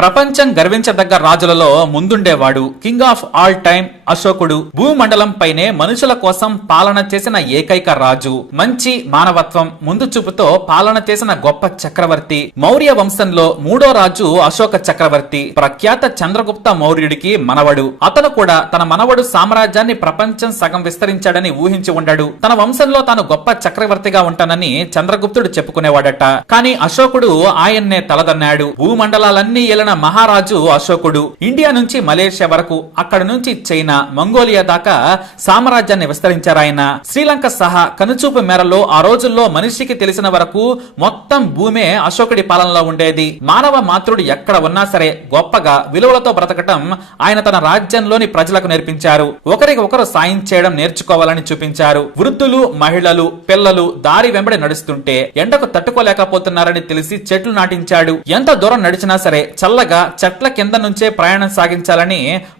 ప్రపంచం గర్వించదగ్గ రాజులలో ముందుండేవాడు. King of all time అశోకుడు. భూమండలం పైనే మనుషుల కోసం పాలన చేసిన ఏకైక రాజు. మంచి మానవత్వం ముందు చూపుతో పాలన చేసిన గొప్ప చక్రవర్తి. మౌర్య వంశంలో మూడో రాజు అశోక చక్రవర్తి. ప్రఖ్యాత చంద్రగుప్త మౌర్యుడికి మనవడు. అతను కూడా తన మనవడు సామ్రాజ్యాన్ని ప్రపంచం సగం విస్తరించాడని ఊహించి ఉండడు. తన వంశంలో తాను గొప్ప చక్రవర్తిగా ఉంటానని చంద్రగుప్తుడు చెప్పుకునేవాడట. కానీ అశోకుడు ఆయన్నే తలదన్నాడు. భూమండలాలన్నీ ఏలిన మహారాజు అశోకుడు. ఇండియా నుంచి మలేషియా వరకు, అక్కడ నుంచి చైనా, మంగోలియా దాకా సామ్రాజ్యాన్ని విస్తరించారాయన. శ్రీలంక సహా కనుచూపు మేరలో ఆ రోజుల్లో మనిషికి తెలిసిన వరకు మొత్తం భూమే అశోకుడి పాలనలో ఉండేది. మానవ మాతృడు ఎక్కడ ఉన్నా సరే గొప్పగా విలువలతో బ్రతకటం ఆయన తన రాజ్యంలోని ప్రజలకు నేర్పించారు. ఒకరికి ఒకరు సాయం చేయడం నేర్చుకోవాలని చూపించారు. వృద్ధులు, మహిళలు, పిల్లలు దారి వెంబడి నడుస్తుంటే ఎండకు తట్టుకోలేకపోతున్నారని తెలిసి చెట్లు నాటించాడు. ఎంత దూరం నడిచినా సరే చల్లగా చెట్ల కింద నుంచే ప్రయాణం సాగించాలని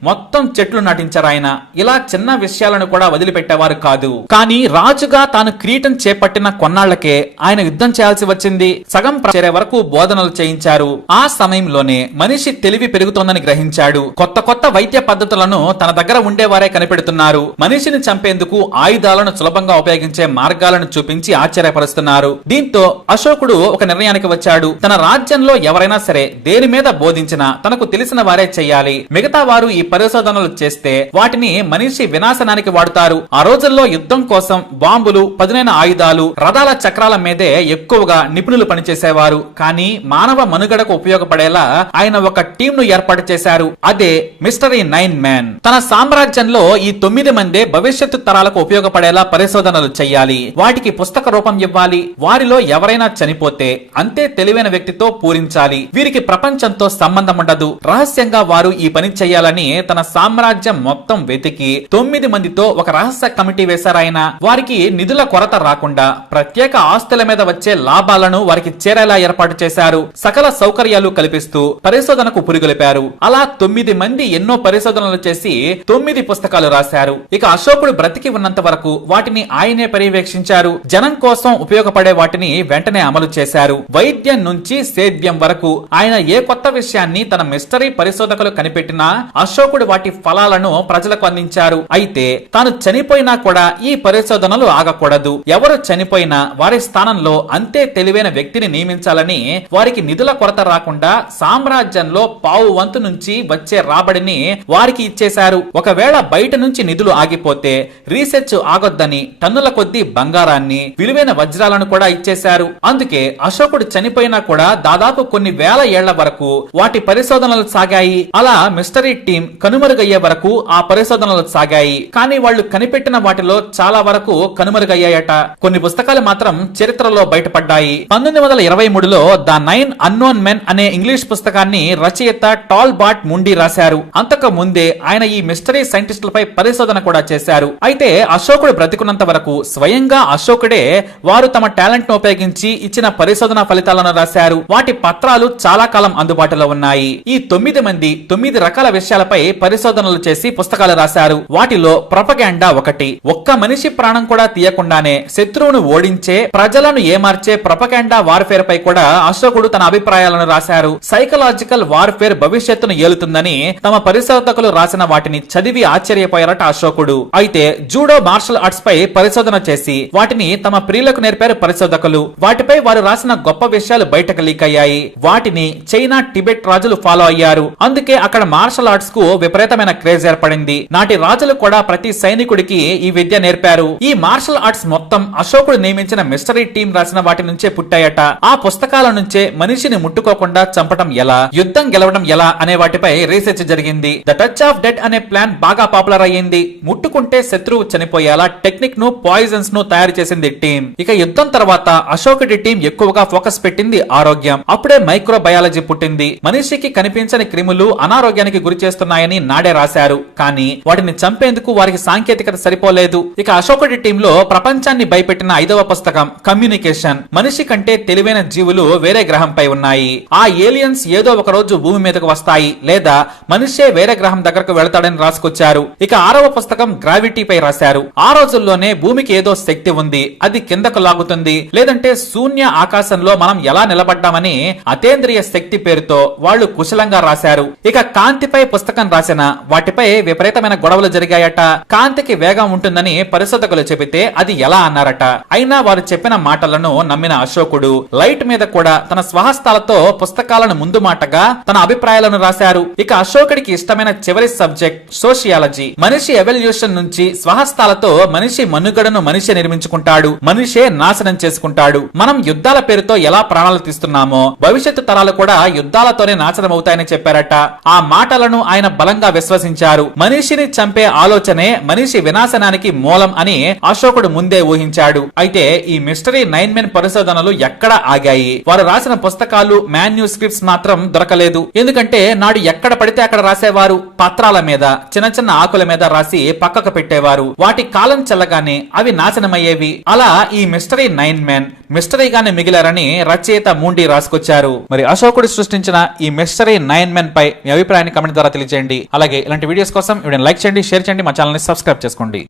మొత్తం చెట్లు నాటించారు ఆయన. ఇలా చిన్న విషయాలను కూడా వదిలిపెట్టేవారు కాదు. కానీ రాజుగా తాను కిరీటం చేపట్టిన కొన్నాళ్లకే ఆయన యుద్ధం చేయాల్సి వచ్చింది. సగం చేరే వరకు బోధనలు చేయించారు. ఆ సమయంలోనే మనిషి తెలివి పెరుగుతోందని గ్రహించాడు. కొత్త కొత్త వైద్య పద్ధతులను తన దగ్గర ఉండేవారే కనిపెడుతున్నారు. మనిషిని చంపేందుకు ఆయుధాలను సులభంగా ఉపయోగించే మార్గాలను చూపించి ఆశ్చర్యపరుస్తున్నారు. దీంతో అశోకుడు ఒక నిర్ణయానికి వచ్చాడు. తన రాజ్యంలో ఎవరైనా సరే దేని మీద బోధించినా తనకు తెలిసిన వారే చెయ్యాలి. మిగతా వారు ఈ పరిశోధనలు చేస్తే వాటిని మనిషి వినాశనానికి వాడుతారు. ఆ రోజుల్లో యుద్ధం కోసం బాంబులు, పదునైన ఆయుధాలు, రథాల చక్రాల మీదే ఎక్కువగా నిపుణులు పనిచేసేవారు. కానీ మానవ మనుగడకు ఉపయోగపడేలా ఆయన ఒక టీం ను ఏర్పాటు చేశారు. అదే మిస్టరీ 9 మ్యాన్. తన సామ్రాజ్యంలో ఈ 9 మందే భవిష్యత్తు తరాలకు ఉపయోగపడేలా పరిశోధనలు చెయ్యాలి. వాటికి పుస్తక రూపం ఇవ్వాలి. వారిలో ఎవరైనా చనిపోతే అంతే తెలివైన వ్యక్తితో పూరించాలి. వీరికి ప్రపంచంతో సంబంధం ఉండదు. రహస్యంగా వారు ఈ పని చెయ్యాలని తన సామ్రాజ్యం మొత్తం వెతికి 9 మందితో ఒక రహస్య కమిటీ వేశారాయన. వారికి నిధుల కొరత రాకుండా ప్రత్యేక ఆస్తుల మీద వచ్చే లాభాలను వారికి చేరేలా ఏర్పాటు చేశారు. సకల సౌకర్యాలు కల్పిస్తూ పరిశోధనకు పురిగొలిపారు. అలా 9 మంది ఎన్నో పరిశోధనలు చేసి 9 పుస్తకాలు రాశారు. ఇక అశోకుడు బ్రతికి ఉన్నంత వరకు వాటిని ఆయనే పర్యవేక్షించారు. జనం కోసం ఉపయోగపడే వాటిని వెంటనే అమలు చేశారు. వైద్యం నుంచి సేద్యం వరకు ఆయన ఏ కొత్త విషయాన్ని తన మిస్టరీ పరిశోధకులు కనిపెట్టినా అశోకుడు వాటి ఫలాలను ప్రజలకు అందించారు. అయితే తాను చనిపోయినా కూడా ఈ పరిశోధనలు ఆగకూడదు. ఎవరు చనిపోయినా వారి స్థానంలో అంతే తెలివైన వ్యక్తిని నియమించాలని, వారికి నిధుల కొరత రాకుండా సామ్రాజ్యంలో పావు వంతు నుంచి వచ్చే రాబడిని వారికి ఇచ్చేశారు. ఒకవేళ బయట నుంచి నిధులు ఆగిపోతే రీసెర్చ్ ఆగొద్దని టన్నుల కొద్దీ బంగారాన్ని, విలువైన వజ్రాలను కూడా ఇచ్చేశారు. అందుకే అశోకుడు చనిపోయినా కూడా దాదాపు కొన్ని వేల ఏళ్ల వరకు వాటి పరిశోధనలు సాగాయి. అలా మిస్టరీ టీం కనుమరుగయ్యే వరకు ఆ పరిశోధనలు సాగాయి. కానీ వాళ్ళు కనిపెట్టిన వాటిలో చాలా వరకు కనుమరుగయ్యాయట. కొన్ని పుస్తకాలు మాత్రం చరిత్రలో బయటపడ్డాయి. 1923లో ద 9 అన్నోన్ మెన్ అనే ఇంగ్లీష్ పుస్తకాన్ని రచయిత టాల్బాట్ ముండి రాశారు. అంతకు ముందే ఆయన ఈ మిస్టరీ సైంటిస్టులపై పరిశోధన కూడా చేశారు. అయితే అశోకుడు బ్రతికున్నంత వరకు స్వయంగా అశోకుడే వారు తమ టాలెంట్ ను ఉపయోగించి ఇచ్చిన పరిశోధన ఫలితాలను రాశారు. వాటి పత్రాలు చాలా కాలం అందుబాటులో ఉన్నాయి. ఈ 9 మంది 9 రకాల విషయాలపై పరిశోధనలు చేసి పుస్తకాలు రాశారు. వాటిలో ప్రొపగాండా ఒకటి. ఒక్క మనిషి ప్రాణం కూడా తీయకుండానే శత్రువును ఓడించే, ప్రజలను ఏమార్చే ప్రొపగాండా వార్ఫేర్ పై కూడా అశోకుడు తన అభిప్రాయాలను రాశారు. సైకలాజికల్ వార్ఫేర్ భవిష్యత్తును ఏలుతుందని తమ పరిశోధకులు రాసిన వాటిని చదివి ఆశ్చర్యపోయారట అశోకుడు. అయితే జూడో మార్షల్ ఆర్ట్స్ పై పరిశోధన చేసి వాటిని తమ ప్రియులకు నేర్పారు పరిశోధకులు. వాటిపై వారు రాసిన గొప్ప విషయాలు బయటకు లీక్ అయ్యాయి. వాటిని చైనా, టిబెట్ రాజులు ఫాలో అయ్యారు. అందుకే అక్కడ మార్షల్ ఆర్ట్స్ కు విపరీతమైన క్రేజ్ ఏర్పడింది. నాటి రాజులు కూడా ప్రతి సైనికుడికి ఈ విద్య నేర్పారు. ఈ మార్షల్ ఆర్ట్స్ మొత్తం అశోకుడు నియమించిన మిస్టరీ టీం రాసిన వాటి నుంచే పుట్టాయట. ఆ పుస్తకాల నుంచే మనిషిని ముట్టుకోకుండా చంపడం ఎలా, యుద్ధం గెలవడం ఎలా అనే వాటిపై రీసెర్చ్ జరిగింది. ద టచ్ ఆఫ్ డెత్ అనే ప్లాన్ బాగా పాపులర్ అయ్యింది. ముట్టుకుంటే శత్రువు చనిపోయేలా టెక్నిక్ ను, పాయిజన్స్ ను తయారు చేసింది టీం. ఇక యుద్ధం తర్వాత అశోకుడి టీం ఎక్కువగా ఫోకస్ పెట్టింది ఆరోగ్యం. అప్పుడే మైక్రోబయాలజీ పుట్టింది. మనిషికి కనిపించని క్రిములు అనారోగ్యానికి గురి చేస్తున్నాయని నాడే రాశారు. కానీ వాటిని చంపేందుకు వారికి సాంకేతికత సరిపోలేదు. ఇక అశోకుడి టీంలో ప్రపంచాన్ని భయపెట్టిన 5వ పుస్తకం కమ్యూనికేషన్. మనిషి కంటే తెలివైన జీవులు వేరే గ్రహంపై ఉన్నాయి. ఆ ఏలియన్స్ ఏదో ఒక రోజు భూమి మీదకు వస్తాయి, లేదా మనిషే వేరే గ్రహం దగ్గరకు వెళతాడని రాసుకొచ్చారు. ఇక 6వ పుస్తకం గ్రావిటీపై రాశారు. ఆ రోజుల్లోనే భూమికి ఏదో శక్తి ఉంది, అది కిందకు లాగుతుంది, లేదంటే శూన్య ఆకాశంలో మనం ఎలా నిలబడ్డామని అతేంద్రియ శక్తి పేరుతో వాళ్ళు కుశలంగా రాశారు. ఇక కాంతిపై పుస్తకం రాసిన వాటిపై విపరీతమైన గొడవలు జరిగాయట. కాంతికి వేగం ఉంటుందని పరిశోధకులు చెబితే అది ఎలా అన్నారట. అయినా వారు చెప్పిన మాటలను నమ్మిన అశోకుడు లైట్ మీద కూడా తన స్వహస్తాలతో పుస్తకాలను ముందు మాటగా తన అభిప్రాయాలను రాశారు. ఇక అశోకుడికి ఇష్టమైన చివరి సబ్జెక్ట్ సోషియాలజీ. మనిషి ఎవల్యూషన్ నుంచి స్వహస్తాలతో మనిషి మనుగడను మనిషి నిర్మించుకుంటాడు, మనిషే నాశనం చేసుకుంటాడు. మనం యుద్ధాల పేరుతో ఎలా ప్రాణాలు తీస్తున్నామో భవిష్యత్తు తరాలు కూడా యుద్ధాలతోనే నాశనం అవుతాయని చెప్పారట. ఆ మాటలను ఆయన బలంగా విశ్వసించారు. మనిషిని చంపే ఆలోచనే మనిషి వినాశనానికి మూలం అని అశోకుడు ముందే ఊహించాడు. అయితే ఈ మిస్టరీ 9 మెన్ పరిశోధనలు ఎక్కడ ఆగాయి? వారు రాసిన పుస్తకాలు మాన్యుస్క్రిప్ట్స్ మాత్రం దొరకలేదు. ఎందుకంటే నాడు ఎక్కడ పడితే అక్కడ రాసేవారు. పత్రాల మీద, చిన్న చిన్న ఆకుల మీద రాసి పక్కకు పెట్టేవారు. వాటి కాలం చెల్లగానే అవి నాశనమయ్యేవి. అలా ఈ మిస్టరీ 9 మెన్ మిస్టరీగానే మిగిలారని రచయిత మూండి రాసుకొచ్చారు. మరి అశోకుడు సృష్టించిన ఈ మిస్టరీ 9 మెన్ పై మీ అభిప్రాయాన్ని కామెంట్ ద్వారా తెలియజేయండి. అలాగే ఇలాంటి వీడియోస్ కోసం వీడియోని లైక్ చేయండి, షేర్ చేయండి, మా ఛానల్ ని సబ్స్క్రైబ్ చేసుకోండి.